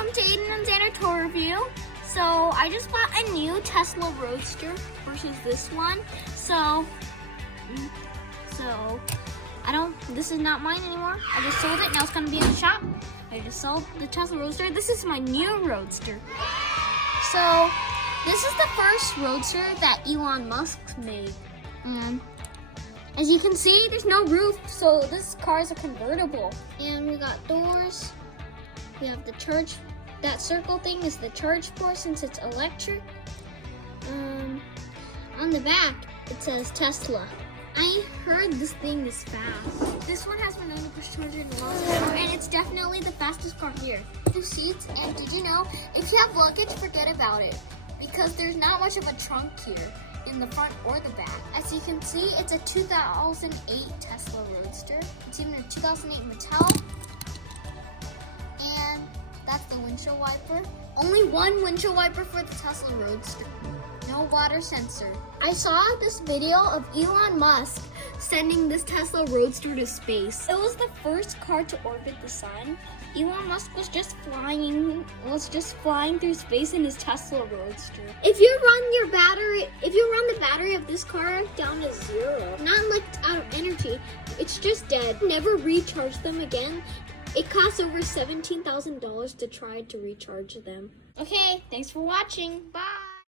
welcome to Aiden and Xander tour review. So I just bought a new Tesla Roadster versus this one. So this is not mine anymore. I just sold it, now it's gonna be in the shop. I just sold the Tesla Roadster. This is my new Roadster. So this is the first Roadster that Elon Musk made. As you can see, there's no roof, so this car is a convertible. And we got doors. We have the charge. That circle thing is the charge port since it's electric. On the back, it says Tesla. I heard this thing is fast. This one has been known to push 200 miles an hour, and it's definitely the fastest car here. 2 seats, and did you know, if you have luggage, forget about it, because there's not much of a trunk here in the front or the back. As you can see, it's a 2008 Tesla Roadster. It's even a 2008 Mattel. And that's the windshield wiper. Only one windshield wiper for the Tesla Roadster. No water sensor. I saw this video of Elon Musk sending this Tesla Roadster to space. It was the first car to orbit the sun. Elon Musk was just flying through space in his Tesla Roadster. If you run the battery of this car down to 0, not like out of energy, it's just dead. Never recharge them again. It costs over $17,000 to try to recharge them. Okay, thanks for watching. Bye.